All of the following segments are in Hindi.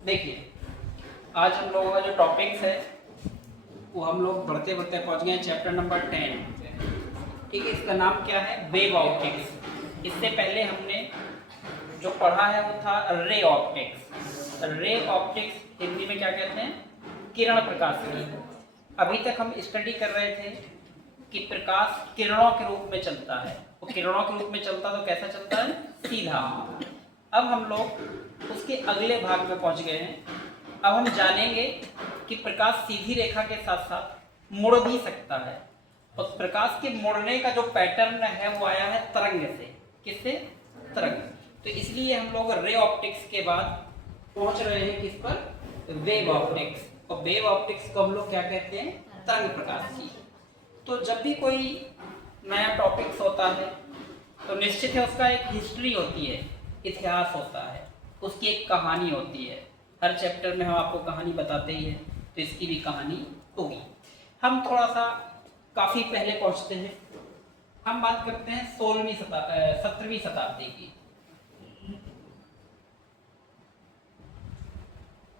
देखिए, आज हम लोगों का जो टॉपिक्स है वो हम लोग बढ़ते बढ़ते पहुंच गए हैं चैप्टर नंबर 10। ठीक है, इसका नाम क्या है? Wave optics. इससे पहले हमने जो पढ़ा है वो था ray optics. Ray optics Hindi में क्या कहते हैं? किरण प्रकाश की। अभी तक हम स्टडी कर रहे थे कि प्रकाश किरणों के रूप में चलता है। वो किरणों के रूप में चलता तो कैसा चलता है? सीधा। अब हम लोग उसके अगले भाग में पहुंच गए हैं। अब हम जानेंगे कि प्रकाश सीधी रेखा के साथ साथ मुड़ भी सकता है। और प्रकाश के मुड़ने का जो पैटर्न है वो आया है तरंग से। किससे? तरंग। तो इसलिए हम लोग रे ऑप्टिक्स के बाद पहुंच रहे हैं किस पर? Wave optics. और वेव ऑप्टिक्स को हम लोग क्या कहते हैं? तरंग प्रकाश की। तो जब भी कोई नया टॉपिक्स होता है तो निश्चित है उसका एक हिस्ट्री होती है, इतिहास होता है, उसकी एक कहानी होती है। हर चैप्टर में हम आपको कहानी बताते ही हैं, तो इसकी भी कहानी होगी। हम थोड़ा सा काफ़ी पहले पहुंचते हैं। हम बात करते हैं 17वीं शताब्दी की।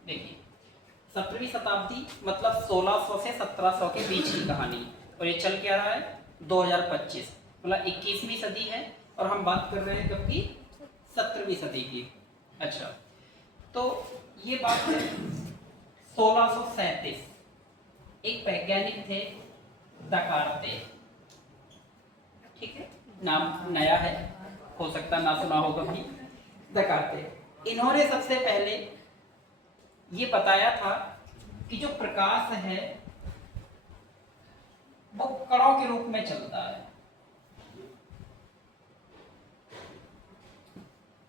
देखिए, 17वीं शताब्दी मतलब 1600 से 1700 के बीच की कहानी। और ये चल क्या रहा है? 2025 मतलब 21वीं सदी है। और हम बात कर रहे हैं कब की? 17वीं सदी की। अच्छा, तो ये बात है 1637। एक वैज्ञानिक थे दकार्ते। ठीक है, नाम नया है, हो सकता ना सुना हो कभी। दकार्ते इन्होंने सबसे पहले ये बताया था कि जो प्रकाश है वो कणों के रूप में चलता है।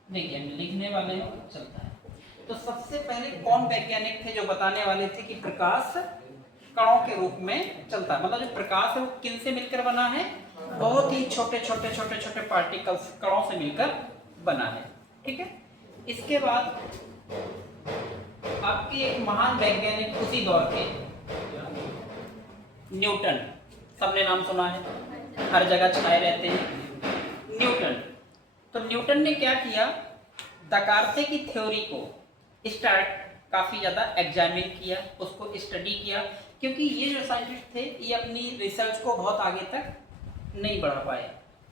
देखिए, लिखने वाले चलता है। तो सबसे पहले कौन वैज्ञानिक थे जो बताने वाले थे कि प्रकाश कणों के रूप में चलता है? मतलब जो प्रकाश है वो किन से मिलकर बना है? बहुत ही छोटे छोटे छोटे छोटे पार्टिकल्स, कणों से मिलकर बना है। ठीक है, इसके बाद आपके एक महान वैज्ञानिक उसी दौर के, न्यूटन। सबने नाम सुना है, हर जगह छाए रहते हैं, न्यूटन। तो न्यूटन ने क्या किया? दकार्ते की थ्योरी को काफ़ी ज़्यादा एग्जामिन किया, उसको स्टडी किया। क्योंकि ये जो साइंटिस्ट थे ये अपनी रिसर्च को बहुत आगे तक नहीं बढ़ा पाए,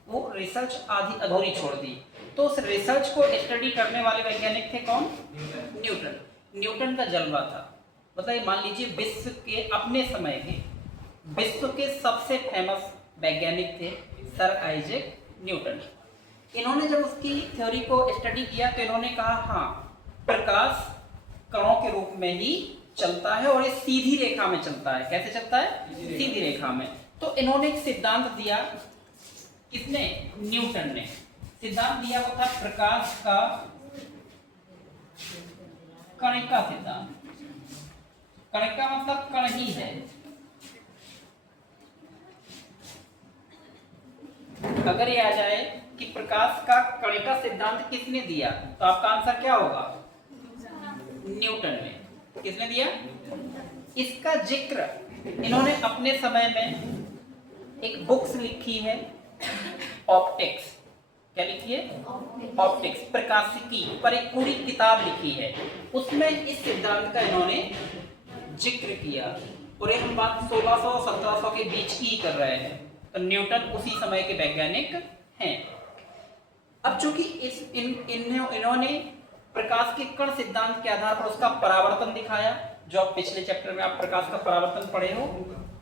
वो रिसर्च आधी अधूरी छोड़ दी। तो उस रिसर्च को स्टडी करने वाले वैज्ञानिक थे कौन? न्यूटन। न्यूटन का जलवा था। मतलब मान लीजिए विश्व के अपने समय के विश्व के सबसे फेमस वैज्ञानिक थे सर आइजैक न्यूटन। इन्होंने जब उसकी थ्योरी को स्टडी किया तो इन्होंने कहा हाँ, प्रकाश कणों के रूप में ही चलता है और ये सीधी रेखा में चलता है। कैसे चलता है? सीधी रेखा में। तो इन्होंने एक सिद्धांत दिया। किसने? न्यूटन ने। सिद्धांत दिया वो था प्रकाश का कणिका सिद्धांत। कणिका मतलब कण ही है। अगर ये आ जाए कि प्रकाश का कणिका सिद्धांत किसने दिया तो आपका आंसर क्या होगा? न्यूटन ने। किसने दिया? इसका जिक्र इन्होंने अपने समय में एक बुक्स लिखी है, ऑप्टिक्स। क्या लिखी है? ऑप्टिक्स, प्रकाशिकी पर एक पूरी किताब लिखी है। उसमें इस सिद्धांत का इन्होंने जिक्र किया। और हम बात 1600-1700 के बीच की ही कर रहे हैं। तो न्यूटन उसी समय के वैज्ञानिक हैं। अब चूंकि इन्होंने प्रकाश के कण सिद्धांत के आधार पर उसका परावर्तन दिखाया, जो आप पिछले चैप्टर में आप प्रकाश का परावर्तन पढ़े हो,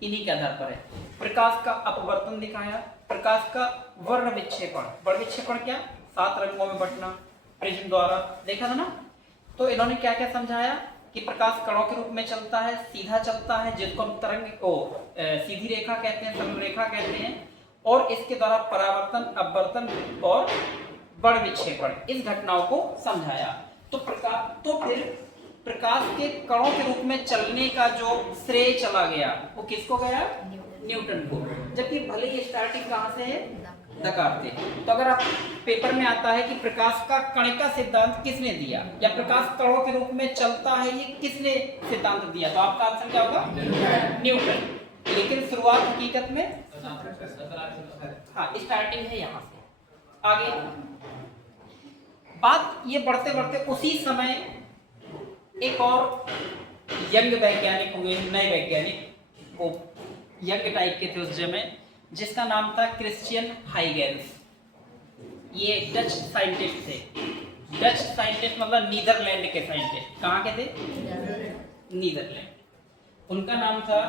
इन्हीं के आधार पर है। प्रकाश का अपवर्तन दिखाया, प्रकाश का वर्ण विक्षेपण। वर्ण विक्षेपण क्या? 7 रंगों में बंटना, प्रिज्म द्वारा देखा था ना। तो इन्होंने क्या क्या समझाया कि प्रकाश कणों के रूप में चलता है, सीधा चलता है, जिसको हम तरंग को सीधी रेखा कहते हैं, सरल रेखा कहते हैं। और इसके द्वारा परावर्तन, अपवर्तन और वर्ण विक्षेपण, इस घटनाओं को समझाया। तो फिर प्रकाश के कणों के रूप में चलने का जो श्रेय चला गया वो किसको गया? न्यूटन को। जबकि भले ही स्टार्टिंग कहां से है? दकार्ते। तो अगर आप पेपर में आता है कि प्रकाश का कणिका सिद्धांत किसने दिया या प्रकाश कणों के रूप में चलता है ये किसने सिद्धांत दिया, तो आपका आंसर क्या होगा? न्यूटन। लेकिन शुरुआत हकीकत में हाँ, स्टार्टिंग है यहां से। आगे बात ये बढ़ते बढ़ते उसी समय एक और यंग वैज्ञानिक हुए, नए वैज्ञानिक, वो यंग टाइप के थे उस समय, जिसका नाम था क्रिश्चियन हाइगेंस। ये डच साइंटिस्ट थे। डच साइंटिस्ट मतलब नीदरलैंड के साइंटिस्ट। कहाँ के थे? नीदरलैंड। उनका नाम था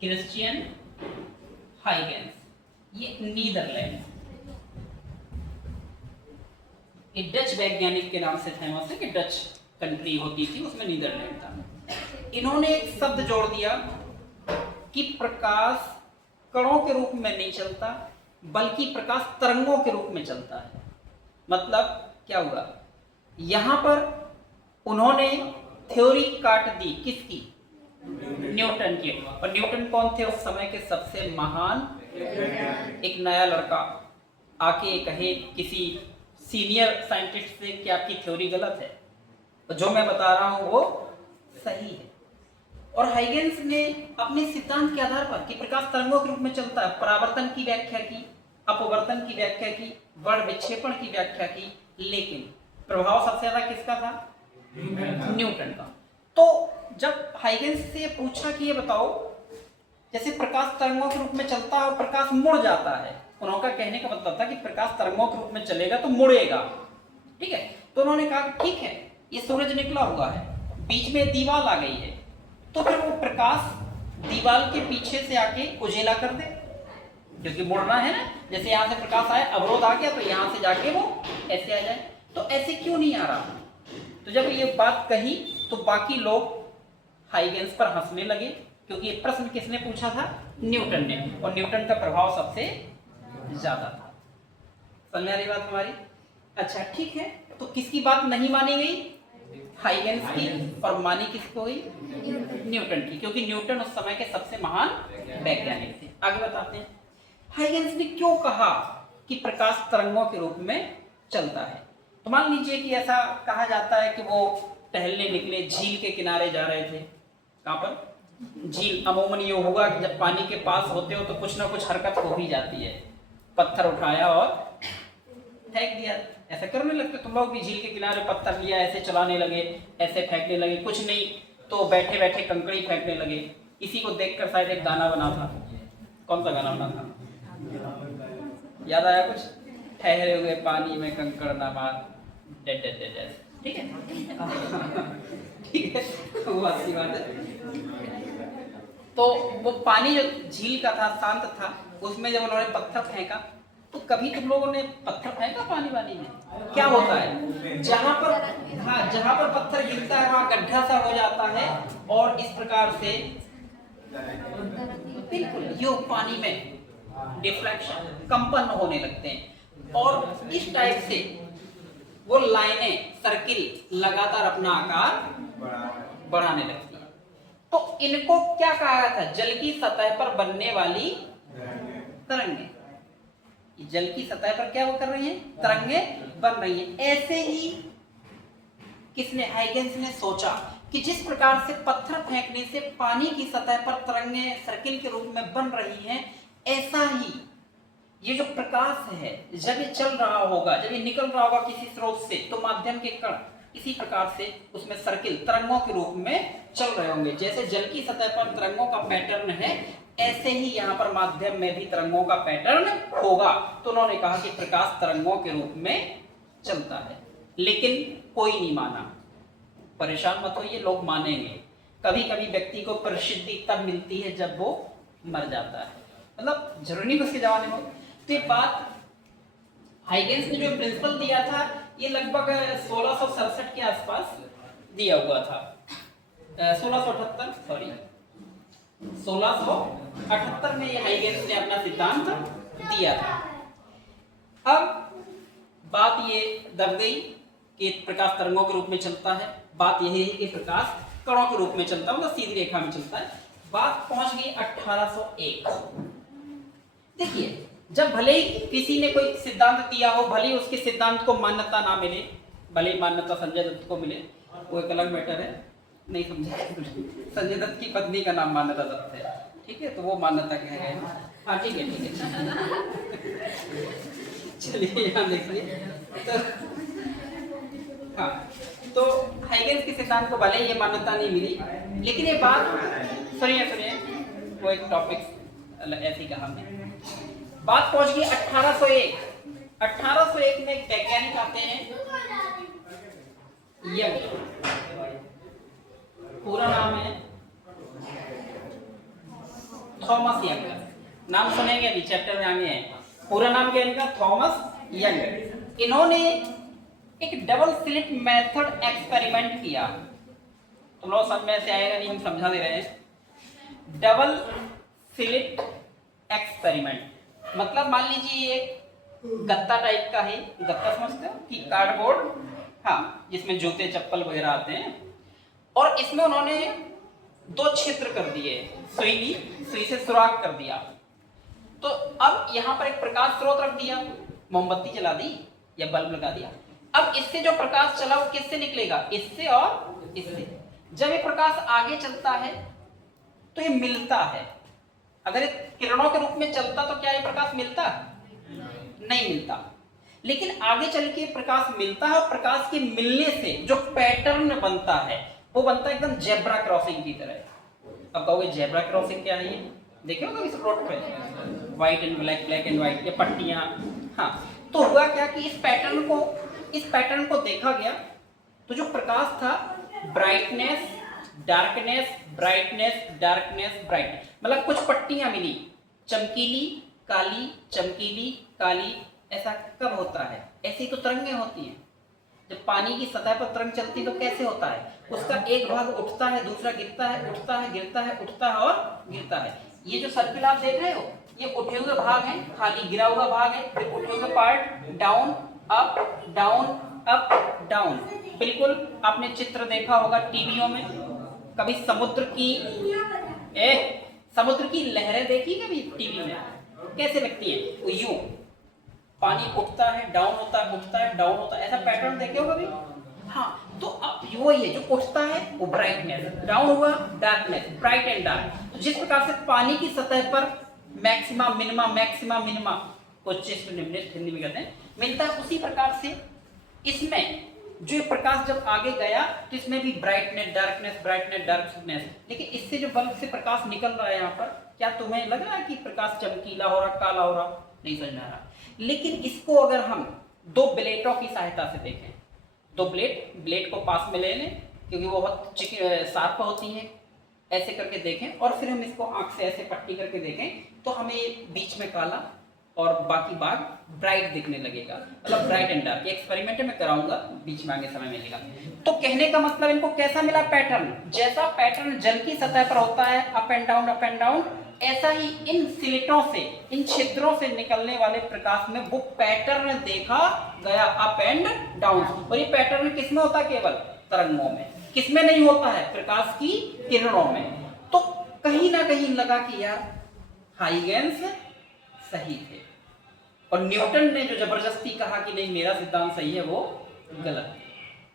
क्रिश्चियन हाइगेंस। ये नीदरलैंड, ये डच वैज्ञानिक के नाम से फेमस है कि डच कंट्री होती थी, उसमें नीदरलैंड था। इन्होंने एक शब्द जोड़ दिया कि प्रकाश कणों के रूप में नहीं चलता, बल्कि प्रकाश तरंगों के रूप में चलता है। मतलब क्या हुआ, यहां पर उन्होंने थ्योरी काट दी। किसकी? न्यूटन की। और न्यूटन कौन थे उस समय के? सबसे महान। एक नया लड़का आके कहे किसी सीनियर साइंटिस्ट से कि आपकी थ्योरी गलत है, और जो मैं बता रहा हूं वो सही है। और हाइगेंस ने अपने सिद्धांत के आधार पर कि प्रकाश तरंगों के रूप में चलता है, परावर्तन की व्याख्या की, अपवर्तन की व्याख्या की, वर्ण विक्षेपण की व्याख्या की, लेकिन प्रभाव सबसे ज्यादा किसका था? न्यूटन का। तो जब हाइगेंस से पूछा कि ये बताओ, जैसे प्रकाश तरंगों के रूप में चलता है और प्रकाश मुड़ जाता है, उनका कहने का मतलब था कि प्रकाश तरंगों के रूप में चलेगा तो मुड़ेगा, ठीक है। तो उन्होंने कहा कि ठीक है, ये सूरज निकला हुआ है, बीच में दीवार आ गई है, तो फिर वो प्रकाश दीवार के पीछे से आके उजेला कर दे, क्योंकि मुड़ना है ना। जैसे यहाँ से प्रकाश आया, अवरोध आ गया, तो यहाँ से जाके वो ऐसे आ जाए। तो ऐसे क्यों नहीं आ रहा? तो जब ये बात कही तो बाकी लोग हाइगेंस पर हंसने लगे, क्योंकि ये प्रश्न किसने पूछा था? न्यूटन ने, और न्यूटन का प्रभाव सबसे ज्यादा था। समझ आ रही बात हमारी? अच्छा ठीक है, तो किसकी बात नहीं मानी गई? हाइगेंस की। और मानी किसको गई? न्यूटन की, क्योंकि न्यूटन उस समय के सबसे महान वैज्ञानिक थे। आगे बताते हैं, हाइगेंस ने क्यों कहा कि प्रकाश तरंगों के रूप में चलता है। तो मान लीजिए कि ऐसा कहा जाता है कि वो टहलने निकले, झील के किनारे जा रहे थे। कहाँ पर? झील। अमूमन ये होगा कि जब पानी के पास होते हो तो कुछ ना कुछ हरकत हो ही जाती है। पत्थर उठाया और फेंक दिया, ऐसा करने लगते तुम लोग भी? झील के किनारे पत्थर लिया, ऐसे चलाने लगे, ऐसे फेंकने लगे, कुछ नहीं तो बैठे बैठे कंकड़ी फेंकने लगे। इसी को देखकर शायद एक गाना बना था। कौन सा गाना बना था? याद आया कुछ? ठहरे हुए पानी में कंकड़ ना मार, डेड डेड डेड। ठीक है ठीक है, वो अच्छी बात है। तो वो पानी जो झील का था, शांत था, उसमें जब उन्होंने पत्थर फेंका, तो कभी तुम लोगों ने पत्थर फेंका पानी वानी में? क्या होता है, जहां पर, हाँ, जहां पर पत्थर गिरता है वहां गड्ढा सा हो जाता है, और इस प्रकार से बिल्कुल यो पानी में डिफ्लेक्शन, कंपन होने लगते हैं, और इस टाइप से वो लाइनें, सर्किल लगातार अपना आकार बढ़ाने लगती है। तो इनको क्या कहा था? जल की सतह पर बनने वाली तरंगे। जल की सतह पर क्या वो कर रही हैं? तरंगे बन रही हैं। ऐसे ही किसने? हाइगेंस ने सोचा कि जिस प्रकार से पत्थर फेंकने से पानी की सतह पर तरंगे सर्किल के रूप में बन रही हैं, ऐसा ही ये जो प्रकाश है, जब ये चल रहा होगा, जब ये निकल रहा होगा किसी स्रोत से, तो माध्यम के कण इसी प्रकार से उसमें सर्किल, तरंगों के रूप में चल रहे होंगे। जैसे जल की सतह पर तरंगों का पैटर्न है, ऐसे ही यहाँ पर माध्यम में भी तरंगों का पैटर्न होगा। तो उन्होंने कहा कि प्रकाश तरंगों के रूप में चलता है, लेकिन कोई नहीं माना। परेशान मत होइए, लोग मानेंगे। कभी कभी व्यक्ति को प्रसिद्धि तब मिलती है जब वो मर जाता है, मतलब जरूरी नहीं उसके जमाने में। तो ये बात हाइगेंस ने जो प्रिंसिपल दिया था, ये लगभग 1667 के आसपास दिया हुआ था। 1678 सॉरी 1678 में ये हाइगेंस ने अपना सिद्धांत दिया था। अब बात ये दब गई कि प्रकाश तरंगों के रूप में चलता है। बात यही है कि प्रकाश कणों के रूप में चलता है, मतलब सीधी रेखा में चलता है। बात पहुंच गई 1801। देखिए, जब भले ही किसी ने कोई सिद्धांत दिया हो, भले ही उसके सिद्धांत को मान्यता ना मिले, भले ही मान्यता संजय दत्त को मिले, वो एक अलग मैटर है, नहीं समझे? संजय दत्त की पत्नी का नाम मान्यता दत्त है, ठीक है, तो वो मान्यता कह गए। हाँ ठीक है ठीक है चलिए यहाँ देखिए, हाँ, तो हाइगेंस के सिद्धांत को भले ये मान्यता नहीं मिली, लेकिन ये बात सुनिए, वो एक टॉपिक ऐसी कहा हमने, बात पहुंच गई 1801 में एक वैज्ञानिक आते हैं, यंग, पूरा नाम है थॉमस यंग, नाम सुनेंगे अभी चैप्टर में आगे है, पूरा नाम क्या है इनका, थॉमस यंग। इन्होंने एक डबल स्लिट मेथड एक्सपेरिमेंट किया, तुम लोग समझ में से आएगा नहीं, हम समझा दे रहे हैं। डबल स्लिट एक्सपेरिमेंट मतलब मान लीजिए एक गत्ता टाइप का है, गत्ता समझते हो कि कार्डबोर्ड, हाँ, जिसमें जूते चप्पल वगैरह आते हैं, और इसमें उन्होंने 2 छिद्र कर दिए, सुई से सुराख कर दिया। तो अब यहाँ पर एक प्रकाश स्रोत रख दिया, मोमबत्ती जला दी या बल्ब लगा दिया। अब इससे जो प्रकाश चला वो किससे निकलेगा, इससे और इससे। जब ये प्रकाश आगे चलता है तो ये मिलता है, अगर ये किरणों के रूप में चलता तो क्या ये प्रकाश मिलता, नहीं मिलता। लेकिन आगे चल के प्रकाश मिलता है, और प्रकाश के मिलने से जो पैटर्न बनता है वो बनता है एकदम जेब्रा क्रॉसिंग की तरह। अब कहोगे जेब्रा क्रॉसिंग क्या है, ये देखे हो कभी इस रोड पे, white and black, black and white, ये पट्टियां। हाँ, तो हुआ क्या कि इस पैटर्न को देखा गया, तो जो प्रकाश था brightness darkness brightness darkness brightness, मतलब कुछ पट्टियां मिली, चमकीली काली चमकीली काली। ऐसा कब होता है, ऐसी तो तरंगें होती हैं, जब पानी की सतह पर तरंग चलती तो कैसे होता है, उसका एक भाग उठता है, दूसरा गिरता है, उठता है, गिरता है, उठता है और गिरता है। ये जो सर्किल आप देख रहे हो, ये उठे हुए भाग हैं, खाली गिरा हुआ भाग है, फिर उठे हुए part, down up down up down. बिल्कुल आपने चित्र देखा होगा टीवियों में, कभी समुद्र की लहरें देखी कभी टीवी में, कैसे लगती है, यूं पानी उठता है, डाउन होता है, उठता है, डाउन होता है, ऐसा पैटर्न देखे हो कभी। हाँ, तो अब वही है, जो उठता है वो ब्राइटनेस, डाउन हुआ डार्कनेस, ब्राइट एंड डार्क। तो जिस प्रकार से पानी की सतह पर मैक्सिमा मिनिमा उच्चतम निम्नतम हिंदी में कहते हैं मिलता है, उसी प्रकार से इसमें जो प्रकाश जब आगे गया तो इसमें भी ब्राइटनेस डार्कनेस। लेकिन इससे जो बल्ब से प्रकाश निकल रहा है यहाँ पर, क्या तुम्हें लग रहा है कि प्रकाश चमकीला हो रहा, काला हो रहा, नहीं समझ में आ रहा। लेकिन इसको अगर हम 2 ब्लेडों की सहायता से देखें, 2 ब्लेड को पास में ले लें क्योंकि वो बहुत शार्प होती हैं, ऐसे करके देखें, और फिर हम इसको आंख से ऐसे पट्टी करके देखें तो हमें बीच में काला और बाकी भाग ब्राइट दिखने लगेगा, मतलब ब्राइट एंड डार्क। एक्सपेरिमेंट में कराऊंगा, बीच में आगे समय मिलेगा। तो कहने का मतलब इनको कैसा मिला पैटर्न, जैसा पैटर्न जल की सतह पर होता है अप एंड डाउन, ऐसा ही इन स्लिटों से, इन छिद्रों से निकलने वाले प्रकाश में वो पैटर्न देखा गया अप एंड डाउन। और ये पैटर्न किसमें होता है, केवल तरंगों में, किसमें नहीं होता है, प्रकाश की किरणों में। तो कहीं ना कहीं लगा कि यार हाइगेंस सही थे, और न्यूटन ने जो जबरदस्ती कहा कि नहीं मेरा सिद्धांत सही है, वो गलत।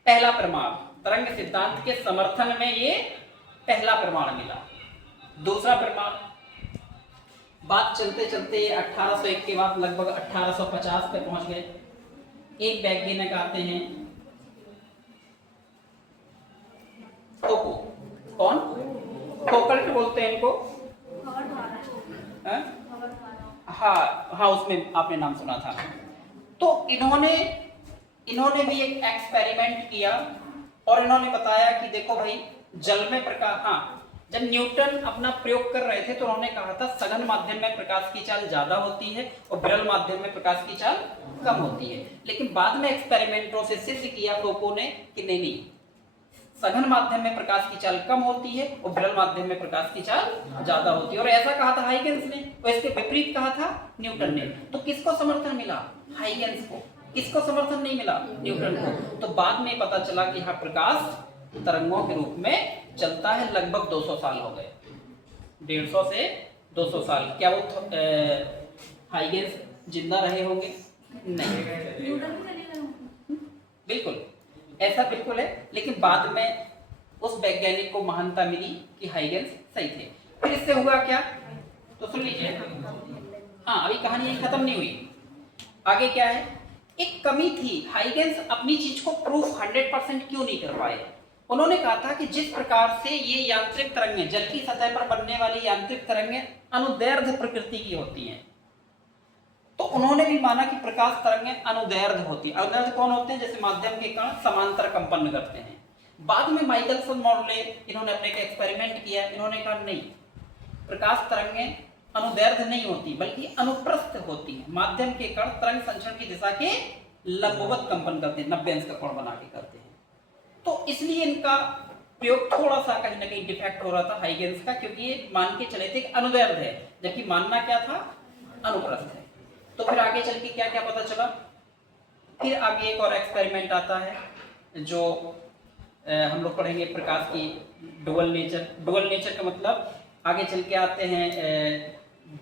पहला प्रमाण, तरंग सिद्धांत के समर्थन में ये पहला प्रमाण मिला। दूसरा प्रमाण, बात चलते चलते 1801 के बाद लगभग 1850 पे पहुंच गए। एक वैज्ञानिक आते हैं फोको, कौन, फोकल्ट बोलते हैं इनको, हाँ, उसमें आपने नाम सुना था। तो इन्होंने भी एक एक्सपेरिमेंट किया, और इन्होंने बताया कि देखो भाई जल में प्रकाश, हाँ, जब न्यूटन अपना प्रयोग कर रहे थे तो उन्होंने कहा था सघन माध्यम में प्रकाश की चाल ज्यादा होती है और विरल माध्यम में प्रकाश की चाल कम होती है। लेकिन बाद में एक्सपेरिमेंटों से सिद्ध किया फोको ने कि नहीं, सघन माध्यम में प्रकाश की चाल कम होती है और विरल माध्यम में प्रकाश की चाल ज्यादा होती है। और ऐसा कहा था हाइगेंस ने, और इसके विपरीत कहा था न्यूटन ने। तो किसको समर्थन मिला, हाइगेंस को। किसको समर्थन नहीं मिला, न्यूटन को। तो बाद में पता चला कि हाँ प्रकाश तरंगों के रूप में चलता है। लगभग 200 साल हो गए, 150 से 200 साल। क्या वो हाइगेंस जिंदा रहे होंगे? नहीं, बिल्कुल ऐसा बिल्कुल है। लेकिन बाद में उस वैज्ञानिक को महानता मिली कि हाइगेंस सही थे। फिर इससे हुआ क्या, तो सुन लीजिए। हाँ, अभी कहानी खत्म नहीं हुई, आगे क्या है एक कमी थी, हाइगेंस अपनी चीज को प्रूफ 100% क्यों नहीं कर पाए। उन्होंने कहा था कि जिस प्रकार से ये यांत्रिक तरंगें, जल की सतह पर बनने वाली यांत्रिक तरंगें अनुदैर्ध्य प्रकृति की होती हैं, तो उन्होंने भी माना कि प्रकाश तरंगें अनुदैर्ध्य होती है। अनुदैर्ध्य कौन होते हैं? जैसे माध्यम के कण समांतर कंपन करते हैं। बाद में माइकलसन मॉर्ले इन्होंने अपने एक एक्सपेरिमेंट किया, इन्होंने कहा नहीं, प्रकाश तरंगें अनुदैर्ध्य नहीं होती बल्कि अनुप्रस्थ होती हैं। माध्यम के कण तरंग संचरण की दिशा के लंबवत कंपन करते हैं, 90 अंश का कोण बना के करते हैं। तो इसलिए इनका प्रयोग थोड़ा सा कहीं ना कहीं डिफेक्ट हो रहा था हाइगेंस का, क्योंकि ये मान के चले थे कि अनुदैर्ध्य है, जबकि मानना क्या था? अनुप्रस्थ है। तो फिर आगे चल के क्या क्या पता चला? फिर आगे एक और एक्सपेरिमेंट आता है जो हम लोग पढ़ेंगे, प्रकाश की डुअल नेचर। डुअल नेचर का मतलब आगे चल के आते हैं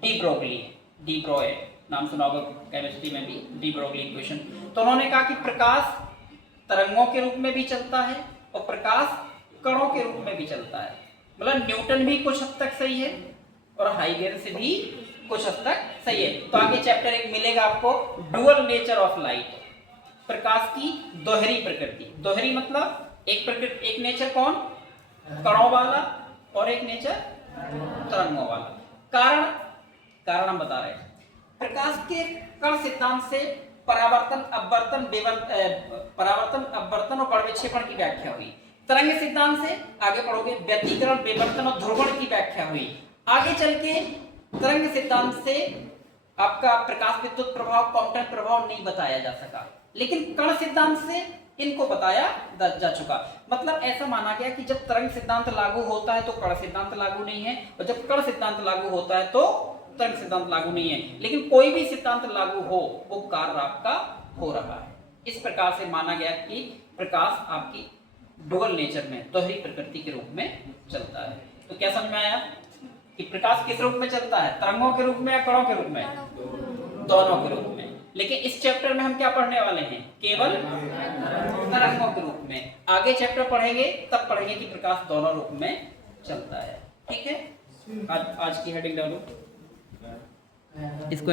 डी ब्रोगली, डी ब्रोए नाम सुना होगा केमिस्ट्री में भी, डी ब्रोगली इक्वेशन। तो उन्होंने कहा कि प्रकाश तरंगों के रूप में भी चलता है और प्रकाश कणों के रूप में भी चलता है। मतलब न्यूटन भी कुछ हद तक सही है और हाइगेंस भी कुछ हद तक सही है। तो आगे चैप्टर 1 मिलेगा आपको, डुअल नेचर ऑफ लाइट, प्रकाश की दोहरी प्रकृति। दोहरी मतलब एक नेचर कौन? कणों वाला, और एक नेचर तरंगों वाला। कारण हम बता रहे हैं। प्रकाश के कण सिद्धांत से परावर्तन, अपवर्तन और बढ़विक्षेपण की व्याख्या हुई। तरंग सिद्धांत से आगे पढ़ोगे व्यतिकरण, विवर्तन और ध्रुवण की व्याख्या हुई। आगे चल के तरंग सिद्धांत से आपका प्रकाश विद्युत प्रभाव, क्वांटम प्रभाव नहीं बताया जा सका, लेकिन कण सिद्धांत से इनको बताया जा चुका। मतलब ऐसा माना गया कि जब तरंग सिद्धांत लागू होता है तो कण सिद्धांत लागू नहीं है, और जब कण सिद्धांत लागू होता है तो तरंग सिद्धांत लागू नहीं है। लेकिन कोई भी सिद्धांत लागू हो, वो कार्य आपका हो रहा है। इस प्रकार से माना गया कि प्रकाश आपकी डुअल नेचर में, दोहरी प्रकृति के रूप में चलता है। तो क्या समझ में आया कि प्रकाश किस रूप में चलता है? तरंगों के रूप में या कणों के रूप में? दोनों के रूप में। लेकिन इस चैप्टर में हम क्या पढ़ने वाले हैं? केवल तरंगों के रूप में। आगे चैप्टर पढ़ेंगे तब पढ़ेंगे कि प्रकाश दोनों रूप में चलता है। ठीक है, आज की हेडिंग डालो इसको।